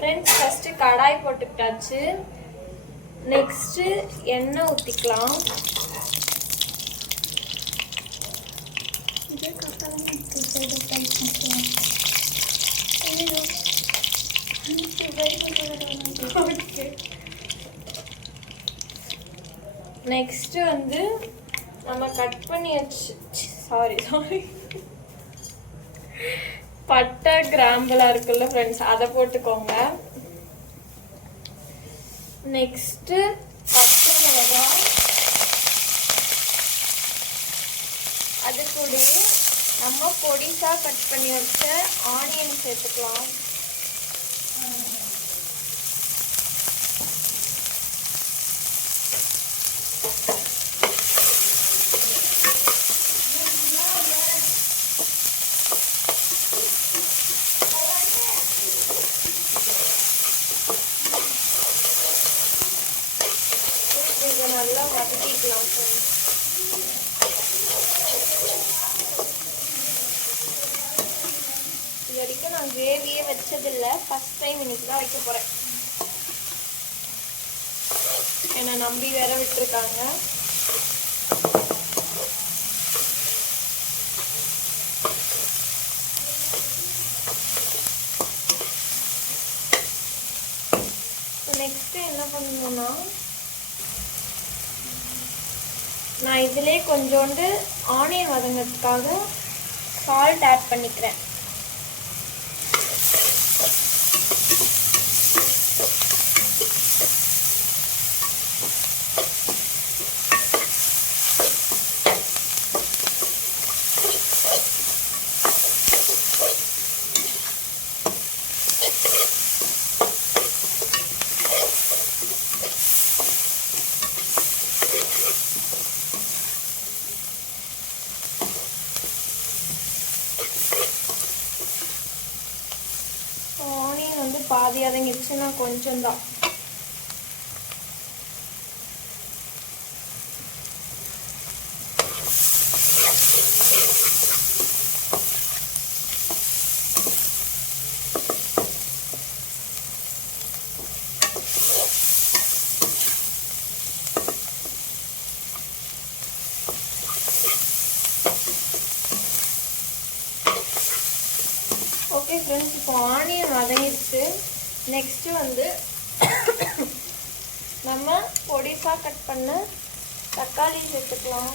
Friends first கடாய் போட்டுக்கிட்டாச்சு. Next எண்ணெய் ஊற்றிக்கலாம். Next வந்து நம்ம கட் பண்ணி வச்சு சாரி பட்டை கிராம்பெலாம் இருக்குல்ல ஃப்ரெண்ட்ஸ், அதை போட்டுக்கோங்க. நெக்ஸ்ட்டு பச்சை மிளகாய், அது கூடவே நம்ம பொடிசா கட் பண்ணி வச்ச ஆனியன் சேர்த்துக்கலாம். இதை நல்லா வதக்கிக்கலாம். இது வரைக்கும் நான் கிரேவியே வச்சதில்லை, ஃபர்ஸ்ட் டைம் இன்னைக்கு தான் வைக்க போகிறேன். என்னை நம்பி வேற விட்டுருக்காங்க. நெக்ஸ்ட்டு என்ன பண்ணணும்னா, நான் இதிலே கொஞ்சோண்டு ஆனியன் வதங்கிறதுக்காக சால்ட் ஆட் பண்ணிக்கிறேன். ஆனியன் வந்து பாதி வதங்கிடுச்சுன்னா கொஞ்சம் தான். ஓகே ஃப்ரெண்ட்ஸ், இப்போ ஆனியன் வதங்கிடுச்சு. நெக்ஸ்ட்டு வந்து நம்ம பொடிசா கட் பண்ண தக்காளி சேர்த்துக்கலாம்.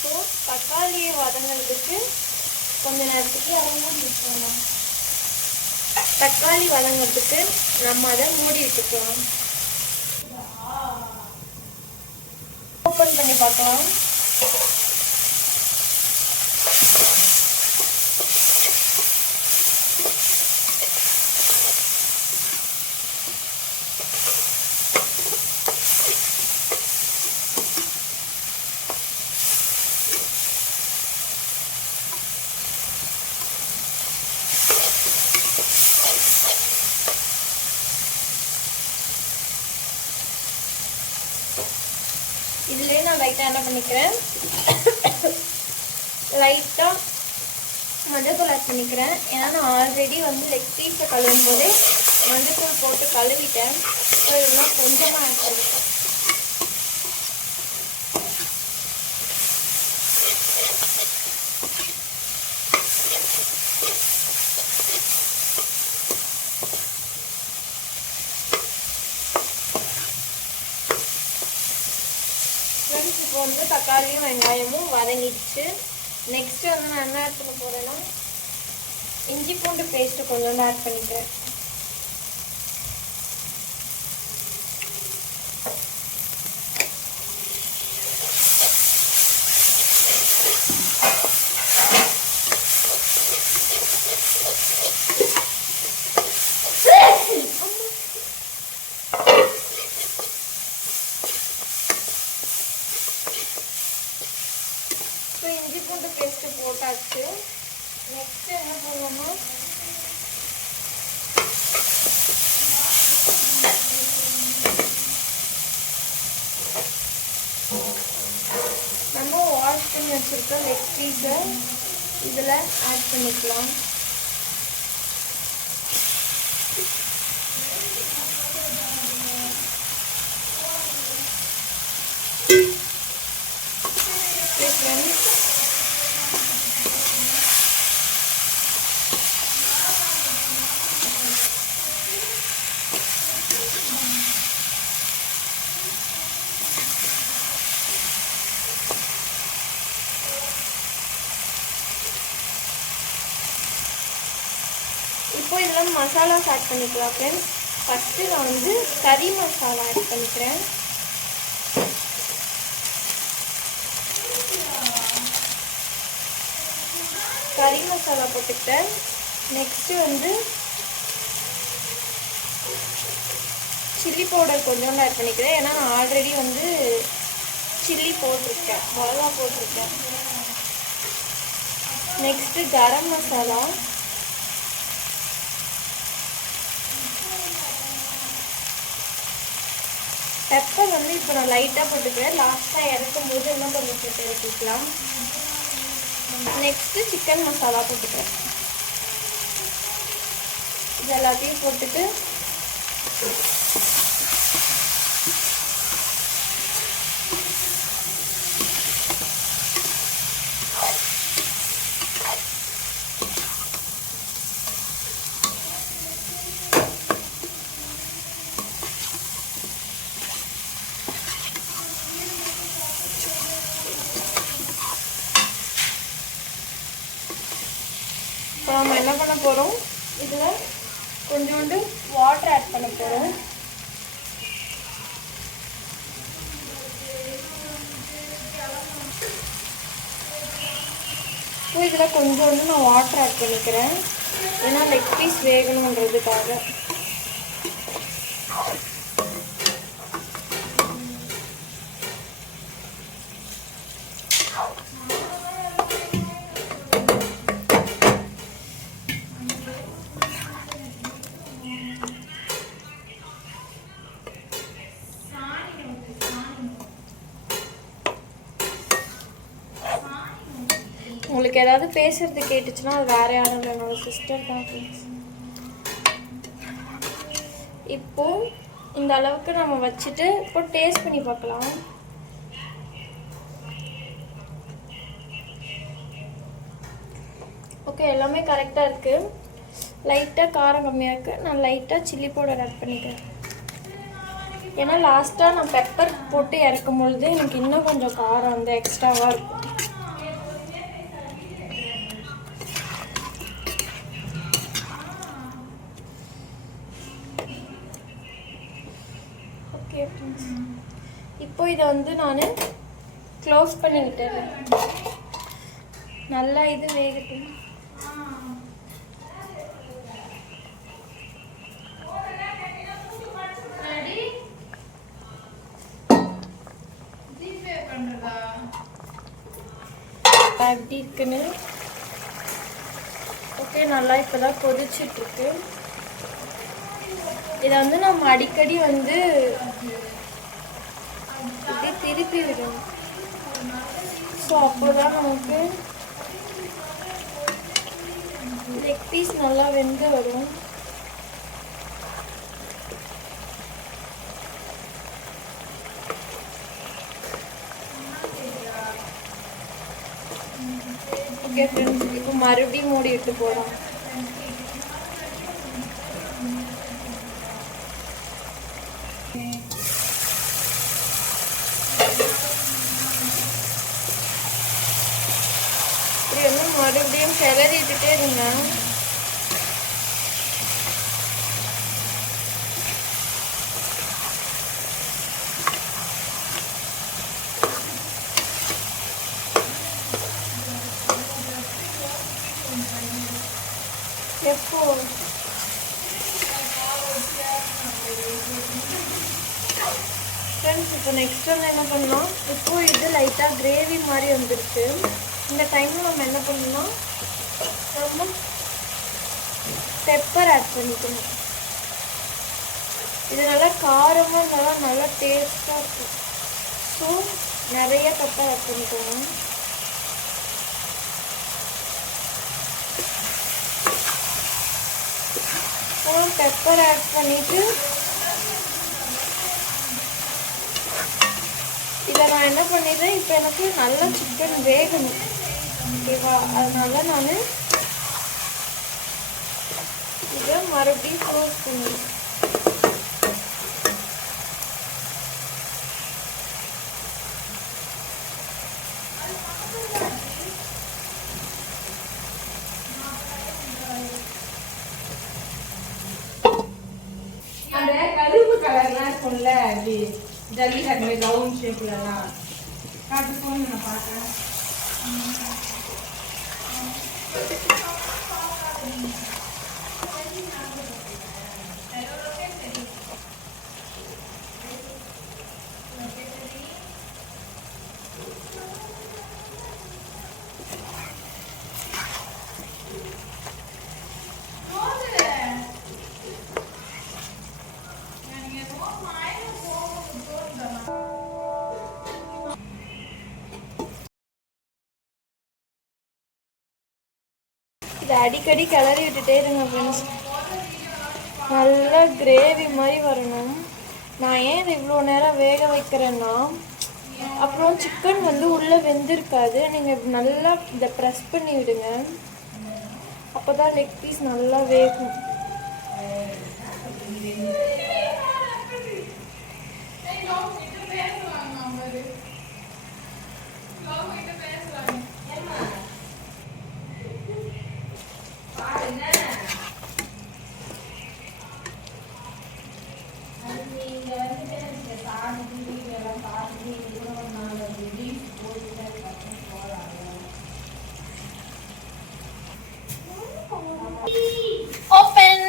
ஸோ தக்காளியை வதங்கிறதுக்கு கொஞ்ச நேரத்துக்கு அதை மூடி வச்சுக்கலாம். தக்காளி வதங்கிறதுக்கு நம்ம அதை மூடி வச்சுக்கலாம். ஓப்பன் பண்ணி பார்க்கலாம். இதுலேயே நான் லைட்டாக என்ன பண்ணிக்கிறேன், லைட்டாக மஞ்சள்தூள் ஆட் பண்ணிக்கிறேன். ஏன்னா நான் ஆல்ரெடி வந்து லெக் பீஸை கழுவும் போதே மஞ்சள்தூள் போட்டு கழுவிட்டேன். ஸோ இதெல்லாம் கொஞ்சமாக ஆட் பண்ணிக்கிறேன். இப்போ வந்து தக்காளியும் வெங்காயமும் வதங்கிடுச்சு. நெக்ஸ்ட்டு வந்து நான் என்ன ஆட் பண்ண போகிறேன்னா, இஞ்சி பூண்டு பேஸ்ட்டு கொஞ்சோண்டு ஆட் பண்ணிக்கிறேன். இஞ்சி பூண்டு பேஸ்ட்டு போட்டாச்சு. நெக்ஸ்ட்டு என்ன பண்ணுவோம்னா, வச்சுருக்க லெக் பீஸை இதில் ஆட் பண்ணிக்கலாம். இப்போ இதில் மசாலாஸ் ஆட் பண்ணிக்கலாம் ஃப்ரெண்ட்ஸ். ஃபஸ்ட்டு நான் வந்து கறி மசாலா ஆட் பண்ணிக்கிறேன். கறி மசாலா போட்டுக்கிட்டேன். நெக்ஸ்ட்டு வந்து சில்லி பவுடர் கொஞ்சோண்டு ஆட் பண்ணிக்கிறேன். ஏன்னா நான் ஆல்ரெடி வந்து சில்லி போட்டிருக்கேன், மிளகா போட்டிருக்கேன். நெக்ஸ்ட்டு கரம் மசாலா, பெப்பர் வந்து இப்போ நான் லைட்டாக போட்டுக்கிறேன். லாஸ்ட்டாக இறக்கும் போது இன்னும் கொஞ்சம் போட்டு இறக்கிக்கலாம். நெக்ஸ்ட்டு சிக்கன் மசாலா போட்டுக்கிறேன். இது எல்லாத்தையும் போட்டுட்டு இப்போ நம்ம என்ன பண்ண போகிறோம், இதில் கொஞ்சோண்டு வாட்டர் ஆட் பண்ண போகிறோம். இப்போ இதில் கொஞ்சோண்டு நான் வாட்டர் ஆட் பண்ணிக்கிறேன். ஏன்னா லெக் பீஸ் வேகணுன்றதுக்காக. உங்களுக்கு ஏதாவது பேசுறது கேட்டுச்சுன்னா அது வேற யாரும் இல்லை, என்னோட சிஸ்டர் தான். இப்போ இந்த அளவுக்கு நம்ம வச்சுட்டு இப்போ டேஸ்ட் பண்ணி பார்க்கலாம். ஓகே, எல்லாமே கரெக்டாக இருக்குது. லைட்டாக காரம் கம்மியாக இருக்குது. நான் லைட்டாக சில்லி பவுடர் ஆட் பண்ணிக்கிறேன். ஏன்னா லாஸ்ட்டாக நான் பெப்பர் போட்டு இறக்கும் பொழுது எனக்கு இன்னும் கொஞ்சம் காரம் வந்து எக்ஸ்ட்ராவாக இருக்கும். ஓகே ஃப்ரெண்ட்ஸ், இப்போ இதை வந்து நான் க்ளோஸ் பண்ணி விட்டுறேன். நல்லா இது வேகட்டும். எப்படி இருக்குன்னு ஓகே, நல்லா இப்போதான் கொதிச்சிட்ருக்கு. இதை வந்து நம்ம அடிக்கடி வந்து இப்படி திருப்பி விடணும். ஸோ அப்போதான் நமக்கு லெக் பீஸ் நல்லா வெந்து வரும். ஓகே ஃப்ரெண்ட்ஸ், இப்போ மறுபடியும் மூடி விட்டு போகிறோம். இப்படி வந்து மறுபடியும் கிளறிட்டுட்டே இருந்தேன். எப்போ ஃப்ரெண்ட்ஸ், இப்போ நெக்ஸ்ட் வந்து என்ன பண்ணலாம், இப்போ இது லைட்டாக கிரேவி மாதிரி வந்துருக்கு. இந்த டைமில் நம்ம என்ன பண்ணணும், நம்ம பெப்பர் ஆட் பண்ணிக்கணும். இது நல்லா காரமாக இருந்தாலும் நல்லா டேஸ்ட்டாக இருக்கும். ஸோ நிறைய பெப்பர் ஆட் பண்ணிக்கணும். பெப்பர் ஆட் பண்ணிவிட்டு இதை நான் என்ன பண்ணிடுறேன், இப்போ எனக்கு நல்லா சிக்கன் வேகணும் ஓகேவா, அதனால நான் இதை மறுபடியும் க்ளோஸ் பண்ணிடுறேன். அந்த கருப்பு கலர்லாம் இருக்கும்ல, அப்படி ஜல்லிக்கட்டு ரவுண்ட் ஷேப்லலாம் காட்டு போன் நான் பார்க்குறேன். இதை அடிக்கடி கிளறி விட்டுட்டே இருங்க ஃப்ரெண்ட்ஸ், நல்லா கிரேவி மாதிரி வரணும். நான் ஏன் இதை இவ்வளோ நேரம் வேக வைக்கிறேன்னா, அப்புறம் சிக்கன் வந்து உள்ளே வெந்திருக்காது. நீங்கள் நல்லா இதை ப்ரெஸ் பண்ணி விடுங்க, அப்போ தான் லெக் பீஸ் நல்லா வேகும். ஓப்பன்.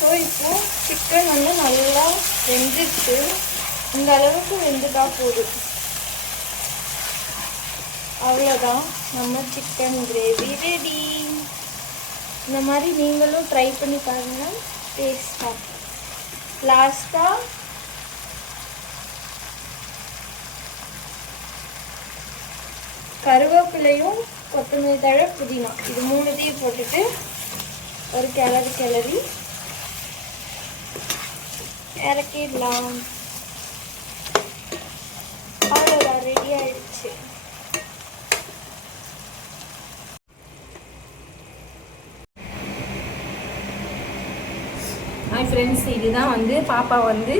ஸோ இப்போ சிக்கன் வந்து நல்லா வெந்துட்டு இந்த அளவுக்கு வெந்துட்டா போதும். அவ்வளோதான், நம்ம சிக்கன் கிரேவி ரெடி. இந்த மாதிரி நீங்களும் ட்ரை பண்ணி பாருங்கள், டேஸ்டாக. லாஸ்ட்டாக கருவேப்பிலையும் கொத்தமல்லி தழை புதினா இது மூணுத்தையும் போட்டுட்டு ஒரு கிளறி இறக்கிடலாம். அவ்வளோதான், ரெடி ஆயிடுச்சு. ஹாய் ஃப்ரெண்ட்ஸ், இதுதான் வந்து பாப்பா வந்து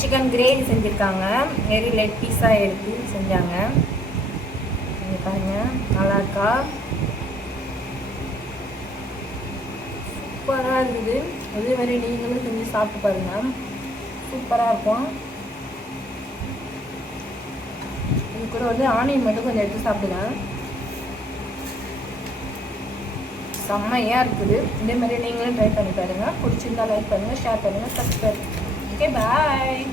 சிக்கன் கிரேவி செஞ்சுருக்காங்க. வெரி லெக் பீஸாக எடுத்து செஞ்சாங்க. நீங்கள் பாருங்கள், நல்லா இருக்கா, சூப்பராக இருக்குது. அதே மாதிரி நீங்களும் செஞ்சு சாப்பிட்டு பாருங்கள், சூப்பராக இருக்கும். இது கூட வந்து ஆனியன் மட்டும் கொஞ்சம் எடுத்து சாப்பிடுங்க, செம்மையாக இருக்குது. இதே மாதிரி நீங்களும் ட்ரை பண்ணி பாருங்கள். பிடிச்சிருந்தா லைக் பண்ணுங்கள், ஷேர் பண்ணுங்கள், சப்ஸ்கிரைப். ஓகே, பாய்.